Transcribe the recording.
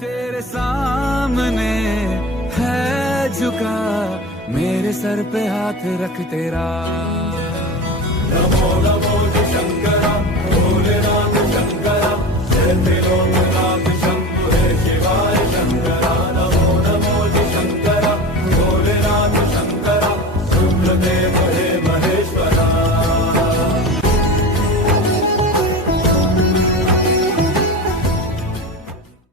तेरे सामने है झुका, मेरे सर पे हाथ रख तेरा। नमो नमो शंकरा, भोलेनाथ शंकरा, जय त्रिलोकनाथ।